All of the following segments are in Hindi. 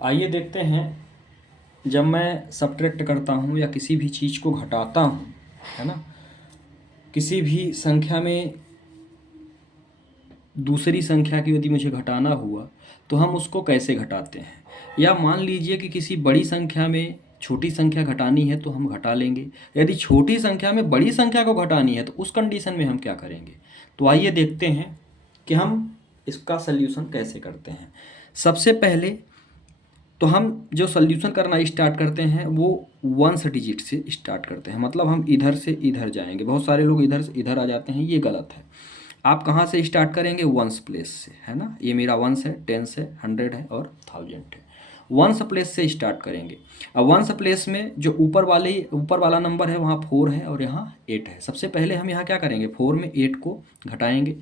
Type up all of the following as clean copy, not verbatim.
आइए देखते हैं, जब मैं सब्ट्रैक्ट करता हूँ या किसी भी चीज़ को घटाता हूँ, है ना, किसी भी संख्या में दूसरी संख्या की यदि मुझे घटाना हुआ तो हम उसको कैसे घटाते हैं। या मान लीजिए कि किसी बड़ी संख्या में छोटी संख्या घटानी है तो हम घटा लेंगे। यदि छोटी संख्या में बड़ी संख्या को घटानी है तो उस कंडीशन में हम क्या करेंगे। तो आइए देखते हैं कि हम इसका सल्यूशन कैसे करते हैं। सबसे पहले तो हम जो सल्यूशन करना स्टार्ट करते हैं वो वंस डिजिट से स्टार्ट करते हैं, मतलब हम इधर से इधर जाएंगे। बहुत सारे लोग इधर से इधर आ जाते हैं, ये गलत है। आप कहाँ से स्टार्ट करेंगे, वंस प्लेस से, है ना। ये मेरा वंस है, टेंस है, 100 है और 1000 है। वंस प्लेस से स्टार्ट करेंगे। अब वंस प्लेस में जो ऊपर वाला नंबर है वहाँ 4 है और यहाँ 8 है। सबसे पहले हम यहाँ क्या करेंगे, 4 में 8 को घटाएंगे।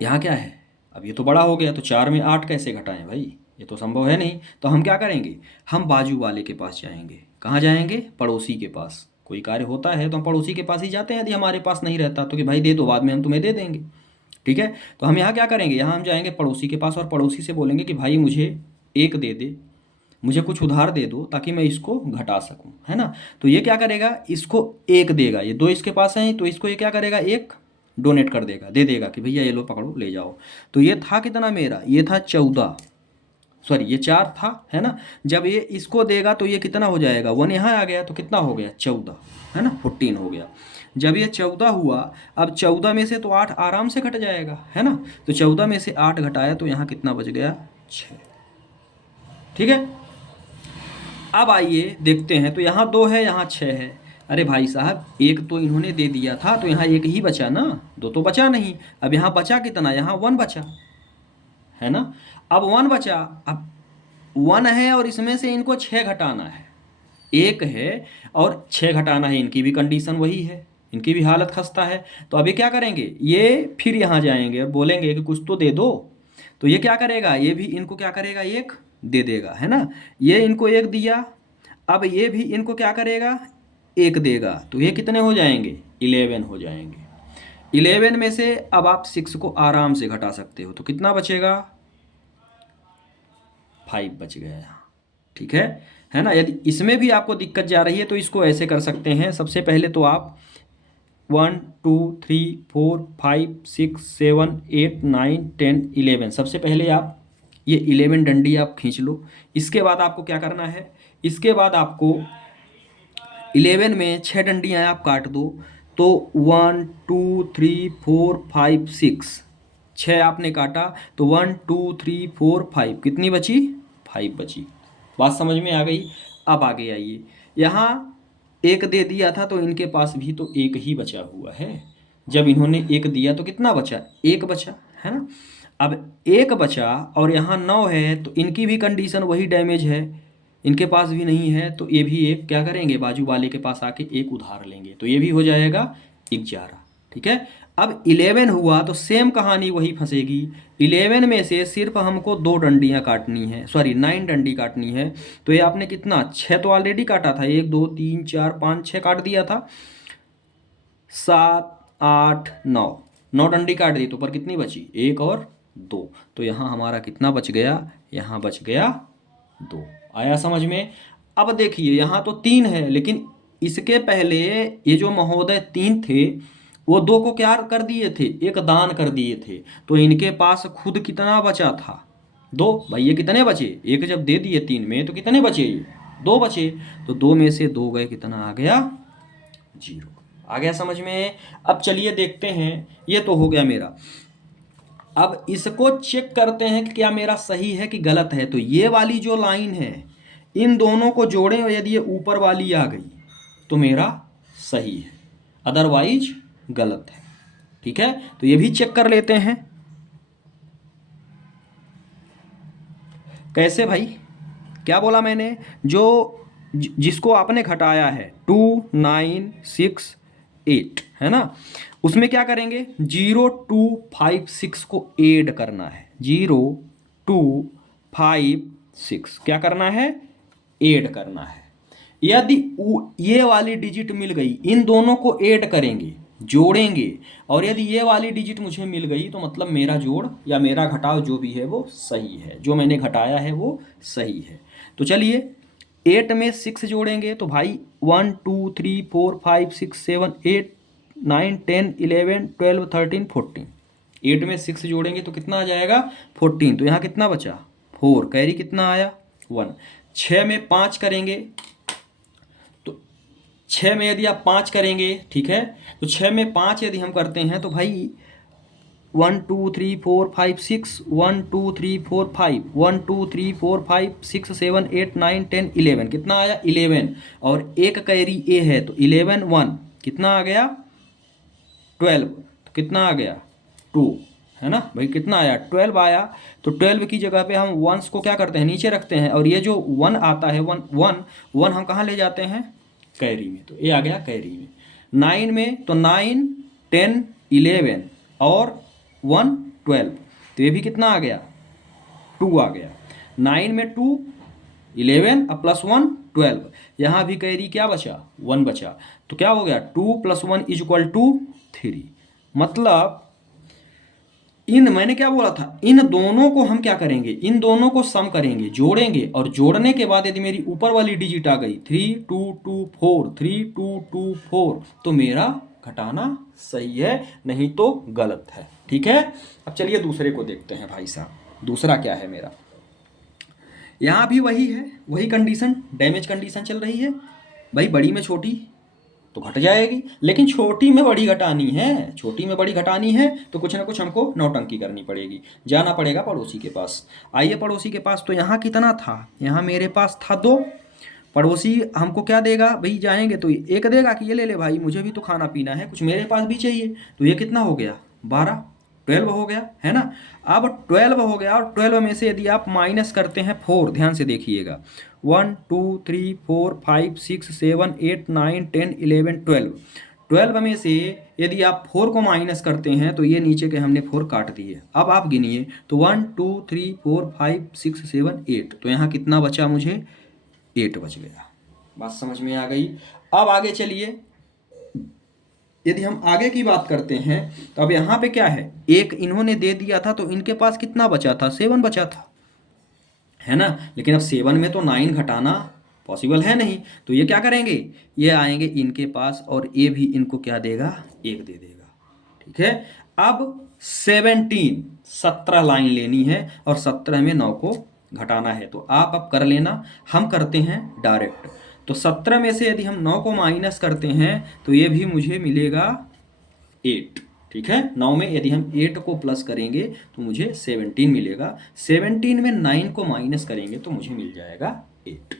यहाँ क्या है, अब ये तो बड़ा हो गया, तो 4 में 8 कैसे घटाएं भाई, ये तो संभव है नहीं। तो हम क्या करेंगे, हम बाजू वाले के पास जाएंगे। कहाँ जाएंगे, पड़ोसी के पास। कोई कार्य होता है तो हम पड़ोसी के पास ही जाते हैं, यदि हमारे पास नहीं रहता तो कि भाई दे दो, बाद में हम तुम्हें दे देंगे। ठीक है, तो हम यहाँ क्या करेंगे, यहाँ हम जाएंगे पड़ोसी के पास और पड़ोसी से बोलेंगे कि भाई मुझे 1 दे दे, मुझे कुछ उधार दे दो ताकि मैं इसको घटा सकूं, है ना। तो ये क्या करेगा, इसको 1 देगा। ये 2 इसके पास है तो इसको ये क्या करेगा, 1 डोनेट कर देगा, दे देगा कि भैया ये लो पकड़ो ले जाओ। तो ये था कितना मेरा, ये था 14, सॉरी ये 4 था, है ना। जब ये इसको देगा तो ये कितना हो जाएगा, 1 यहाँ आ गया तो कितना हो गया, 14, है ना, 14 हो गया। जब ये 14 हुआ, अब 14 में से तो 8 आराम से घट जाएगा, है ना। तो 14 में से 8 घटाया तो यहाँ कितना बच गया, 6। ठीक है, अब आइए देखते हैं। तो यहाँ 2 है, यहाँ 6 है। अरे भाई साहब, 1 तो इन्होंने दे दिया था तो यहाँ 1 ही बचा ना, 2 तो बचा नहीं। अब यहाँ बचा कितना, यहाँ 1 बचा, है ना। अब 1 बचा, अब 1 है और इसमें से इनको 6 घटाना है। 1 है और 6 घटाना है, इनकी भी कंडीशन वही है, इनकी भी हालत खस्ता है। तो अभी क्या करेंगे, ये फिर यहाँ जाएंगे और बोलेंगे कि कुछ तो दे दो। तो ये क्या करेगा, ये भी इनको क्या करेगा, 1 दे देगा, है ना। ये इनको 1 दिया, अब ये भी इनको क्या करेगा, 1 देगा। तो ये कितने हो जाएंगे, 11 हो जाएंगे। 11 में से अब आप 6 को आराम से घटा सकते हो, तो कितना बचेगा, 5 बच गया यहाँ। ठीक है ना। यदि इसमें भी आपको दिक्कत जा रही है तो इसको ऐसे कर सकते हैं। सबसे पहले तो आप 1 2 3 4 5 6 7 8 9 10 11, सबसे पहले आप ये 11 डंडी आप खींच लो। इसके बाद आपको क्या करना है, इसके बाद आपको 11 में 6 डंडियाँ आप काट दो। तो 1 2 3 4 5 6, 6 आपने काटा तो 1 2 3 4 5, कितनी बची, 5 बची। बात समझ में आ गई। अब आगे आइए, यहाँ 1 दे दिया था तो इनके पास भी तो 1 ही बचा हुआ है। जब इन्होंने 1 दिया तो कितना बचा, 1 बचा, है ना। अब 1 बचा और यहाँ 9 है तो इनकी भी कंडीशन वही डैमेज है, इनके पास भी नहीं है। तो ये भी एक क्या करेंगे, बाजू वाले के पास आके 1 उधार लेंगे, तो ये भी हो जाएगा 11। ठीक है, अब 11 हुआ तो सेम कहानी वही फंसेगी। 11 में से सिर्फ हमको 2 डंडियाँ काटनी है, सॉरी 9 डंडी काटनी है। तो ये आपने कितना, 6 तो ऑलरेडी काटा था, 1 2 3 4 5 6 काट दिया था, 7 8 9, 9 डंडी काट दी तो पर कितनी बची, 1 और 2। तो यहाँ हमारा कितना बच गया, यहाँ बच गया 2। आया समझ में। अब देखिए यहाँ तो 3 है, लेकिन इसके पहले ये जो महोदय 3 थे वो 2 को क्या कर दिए थे, 1 दान कर दिए थे। तो इनके पास खुद कितना बचा था, 2। भाई ये कितने बचे, 1 जब दे दिए 3 में तो कितने बचे, ये 2 बचे। तो 2 में से 2 गए, कितना आ गया, 0। आ गया समझ में। अब चलिए देखते हैं, ये तो हो गया मेरा। अब इसको चेक करते हैं कि क्या मेरा सही है कि गलत है। तो ये वाली जो लाइन है, इन दोनों को जोड़ें और यदि ये ऊपर वाली आ गई तो मेरा सही है, अदरवाइज गलत है। ठीक है, तो ये भी चेक कर लेते हैं। कैसे भाई, क्या बोला मैंने, जो जिसको आपने घटाया है 2 9 6 8, है ना, उसमें क्या करेंगे, 0 2 5 6 को ऐड करना है। 0 2 5 6 क्या करना है, ऐड करना है। यदि ये वाली डिजिट मिल गई, इन दोनों को ऐड करेंगे जोड़ेंगे, और यदि ये वाली डिजिट मुझे मिल गई तो मतलब मेरा जोड़ या मेरा घटाव जो भी है वो सही है, जो मैंने घटाया है वो सही है। तो चलिए 8 में 6 जोड़ेंगे तो भाई 1 2 3 4 5 6 7 8 9 10 11 12 13 14। 8 में 6 जोड़ेंगे तो कितना आ जाएगा 14। तो यहाँ कितना बचा 4, कैरी कितना आया 1। 6 में 5 करेंगे तो 6 में यदि आप 5 करेंगे, ठीक है, तो 6 में 5 यदि हम करते हैं तो भाई 1 2 3 4 5 6 1 2 3 4 5 1 2 3 4 5 6 7 8 9 10 11 कितना आया 11, और एक कैरी ए है तो 11 1 कितना आ गया 12। तो कितना आ गया 2, है ना भाई, कितना आया 12 आया। तो 12 की जगह पे हम वंस को क्या करते हैं नीचे रखते हैं, और ये जो 1 आता है 1 1 1 हम कहाँ ले जाते हैं कैरी में, तो ये आ गया कैरी में। 9 में तो 9 10 11 और 1 12, तो ये भी कितना आ गया 2 आ गया। 9 में 2 11 और प्लस 1 12, यहाँ भी कैरी क्या बचा 1 बचा। तो क्या हो गया 2 + 1 = 3। मतलब इन मैंने क्या बोला था, इन दोनों को हम क्या करेंगे, इन दोनों को सम करेंगे, जोड़ेंगे, और जोड़ने के बाद यदि मेरी ऊपर वाली डिजिट आ गई 3 2 2 4 3 2 2 4 तो मेरा घटाना सही है, नहीं तो गलत है। ठीक है, अब चलिए दूसरे को देखते हैं भाई साहब। दूसरा क्या है मेरा, यहाँ भी वही है, वही कंडीशन, डैमेज कंडीशन चल रही है भाई। बड़ी में छोटी तो घट जाएगी, लेकिन छोटी में बड़ी घटानी है, छोटी में बड़ी घटानी है तो कुछ ना कुछ हमको नौटंकी करनी पड़ेगी, जाना पड़ेगा पड़ोसी के पास। आइए पड़ोसी के पास, तो यहाँ कितना था, यहाँ मेरे पास था 2। पड़ोसी हमको क्या देगा भाई, जाएंगे तो एक देगा कि ये ले ले भाई, मुझे भी तो खाना पीना है, कुछ मेरे पास भी चाहिए। तो ये कितना हो गया 12, 12 हो गया, है ना। अब 12 हो गया, और 12 में से यदि आप माइनस करते हैं 4, ध्यान से देखिएगा 1 2 3 4 5 6 7 8 9 10 11 12। 12 में से यदि आप 4 को माइनस करते हैं तो ये नीचे के हमने 4 काट दिए। अब आप गिनिए तो 1 2 3 4 5 6 7 8, तो यहाँ कितना बचा मुझे 8 बच गया। बात समझ में आ गई। अब आगे चलिए, यदि हम आगे की बात करते हैं तो अब यहाँ पे क्या है, एक इन्होंने दे दिया था तो इनके पास कितना बचा था 7 बचा था, है ना। लेकिन अब 7 में तो 9 घटाना पॉसिबल है नहीं, तो ये क्या करेंगे, ये आएंगे इनके पास और ये भी इनको क्या देगा 1 दे देगा। ठीक है, अब 17 लाइन लेनी है और 17 में 9 को घटाना है, तो आप अब कर लेना, हम करते हैं डायरेक्ट। तो 17 में से यदि हम 9 को माइनस करते हैं तो ये भी मुझे मिलेगा 8। ठीक है, 9 में यदि हम 8 को प्लस करेंगे तो मुझे 17 मिलेगा। 17 में 9 को माइनस करेंगे तो मुझे मिल जाएगा 8।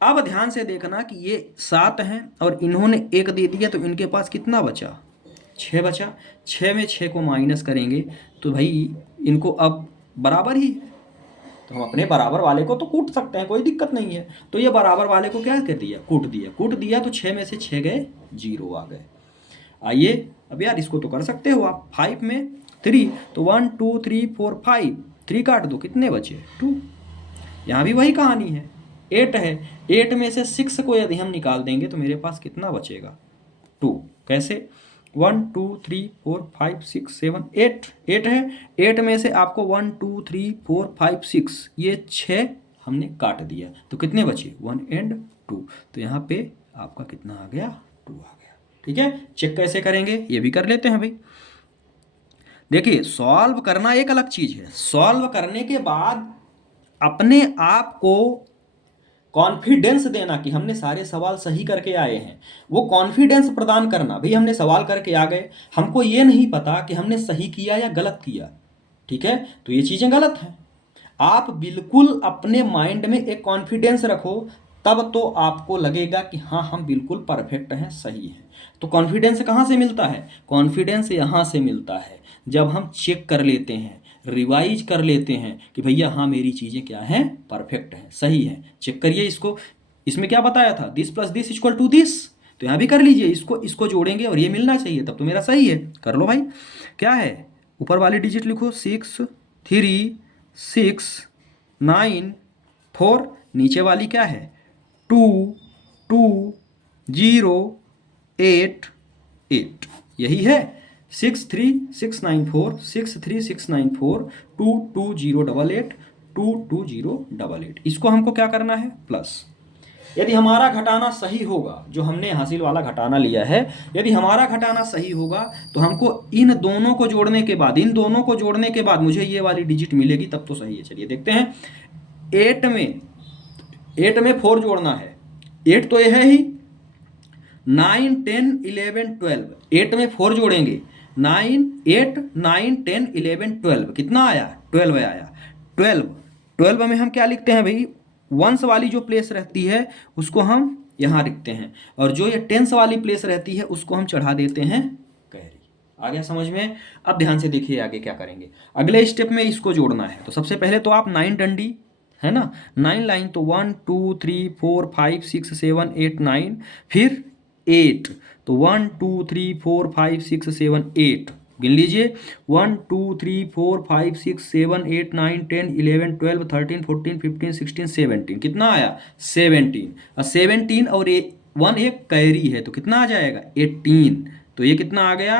अब ध्यान से देखना कि ये 7 हैं और इन्होंने 1 दे दिया, तो इनके पास कितना बचा 6 बचा। 6 में 6 को माइनस करेंगे तो भाई इनको अब बराबर ही है, तो हम अपने बराबर वाले को तो कूट सकते हैं, कोई दिक्कत नहीं है। तो ये बराबर वाले को क्या कर दिया, कूट दिया। कूट दिया तो 6 में से 6 गए 0 आ गए। आइए अब यार इसको तो कर सकते हो आप, 5 में 3 तो 1 2 3 4 5, 3 काट दो कितने बचे 2। यहाँ भी वही कहानी है, 8 है, 8 में से 6 को यदि हम निकाल देंगे तो मेरे पास कितना बचेगा 2। कैसे 1 2 3 4 5 6 7 8, 8 है, 8 में से आपको 1 2 3 4 5 6 ये 6 हमने काट दिया तो कितने बचे 1 एंड 2। तो यहाँ पे आपका कितना आ गया 2 आ गया। ठीक है, चेक कैसे करेंगे ये भी कर लेते हैं भाई। देखिए सॉल्व करना एक अलग चीज है, सॉल्व करने के बाद अपने आप को कॉन्फिडेंस देना कि हमने सारे सवाल सही करके आए हैं, वो कॉन्फिडेंस प्रदान करना। भाई हमने सवाल करके आ गए, हमको ये नहीं पता कि हमने सही किया या गलत किया, ठीक है, तो ये चीज़ें गलत हैं। आप बिल्कुल अपने माइंड में एक कॉन्फिडेंस रखो, तब तो आपको लगेगा कि हाँ हम बिल्कुल परफेक्ट हैं, सही हैं। तो कॉन्फिडेंस कहाँ से मिलता है, कॉन्फिडेंस यहाँ से मिलता है जब हम चेक कर लेते हैं, रिवाइज कर लेते हैं कि भैया हाँ मेरी चीज़ें क्या हैं, परफेक्ट हैं, सही हैं। चेक करिए इसको, इसमें क्या बताया था this plus this equal to this, तो यहाँ भी कर लीजिए, इसको इसको जोड़ेंगे और ये मिलना चाहिए, तब तो मेरा सही है। कर लो भाई, क्या है ऊपर वाली डिजिट लिखो 6 3 6 9 4, नीचे वाली क्या है 2 2 0 8 8। यही है 63694 63694 22088 22088। इसको हमको क्या करना है, प्लस। यदि हमारा घटाना सही होगा, जो हमने हासिल वाला घटाना लिया है, यदि हमारा घटाना सही होगा तो हमको इन दोनों को जोड़ने के बाद, इन दोनों को जोड़ने के बाद मुझे ये वाली डिजिट मिलेगी, तब तो सही है। चलिए देखते हैं। 8 में 4 जोड़ना है, 8 तो ये है ही, 9 10 11 12, 8 में 4 जोड़ेंगे, 9 8 9 10 11 12, कितना आया, 12 आया। 12 में हम क्या लिखते हैं भाई, वंस वाली जो प्लेस रहती है उसको हम यहाँ लिखते हैं, और जो ये टेंस वाली प्लेस रहती है उसको हम चढ़ा देते हैं कैरी। आ गया समझ में? अब ध्यान से देखिए आगे क्या करेंगे। अगले स्टेप में इसको जोड़ना है, तो सबसे पहले तो आप 9 डंडी है ना, 9 लाइन, तो 1 2 3 4 5 6 7 8 9, फिर 8, तो 1 2 3 4 5 6 7 8, गिन लीजिए, 1 2 3 4 5 6 7 8 9 10 11 12 13 14 15 16 17, कितना आया 17। और 17 और 1 एक कैरी है, तो कितना आ जाएगा 18, तो ये कितना आ गया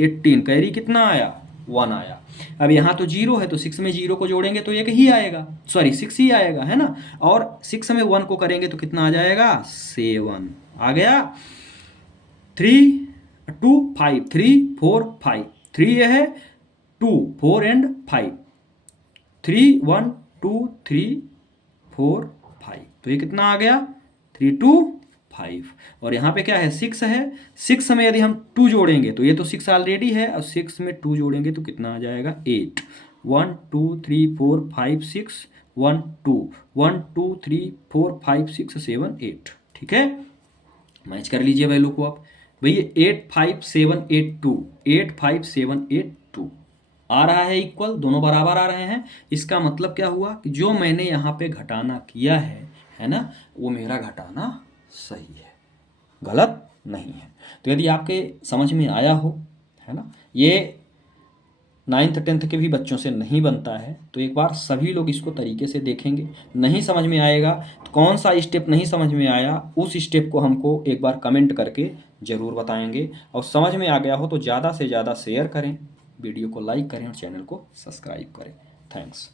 18, कैरी कितना आया 1 आया। अब यहाँ तो 0 है, तो 6 में 0 को जोड़ेंगे तो एक ही आएगा, सॉरी 6 ही आएगा, है ना, और 6 में 1 को करेंगे तो कितना आ जाएगा 7 आ गया। 3 2 5 3 4 5, 3 ये है, 2 4 एंड 5, 3 1 2 3 4 5, तो ये कितना आ गया 3 2 5। और यहाँ पे क्या है 6 है, 6 में यदि हम 2 जोड़ेंगे तो ये तो 6 ऑलरेडी है, और 6 में 2 जोड़ेंगे तो कितना आ जाएगा 8। 1 2 3 4 5 6 1 2 1 2 3 4 5 6 7 8, ठीक है, मैच कर लीजिए वैल्यू को आप। भैया 85782, 85782 आ रहा है इक्वल, दोनों बराबर आ रहे हैं। इसका मतलब क्या हुआ कि जो मैंने यहाँ पे घटाना किया है ना, वो मेरा घटाना सही है, गलत नहीं है। तो यदि आपके समझ में आया हो, है ना, ये 9th 10th के भी बच्चों से नहीं बनता है, तो एक बार सभी लोग इसको तरीके से देखेंगे। नहीं समझ में आएगा तो कौन सा स्टेप नहीं समझ में आया, उस स्टेप को हमको एक बार कमेंट करके ज़रूर बताएंगे। और समझ में आ गया हो तो ज़्यादा से ज़्यादा शेयर करें, वीडियो को लाइक करें और चैनल को सब्सक्राइब करें। थैंक्स।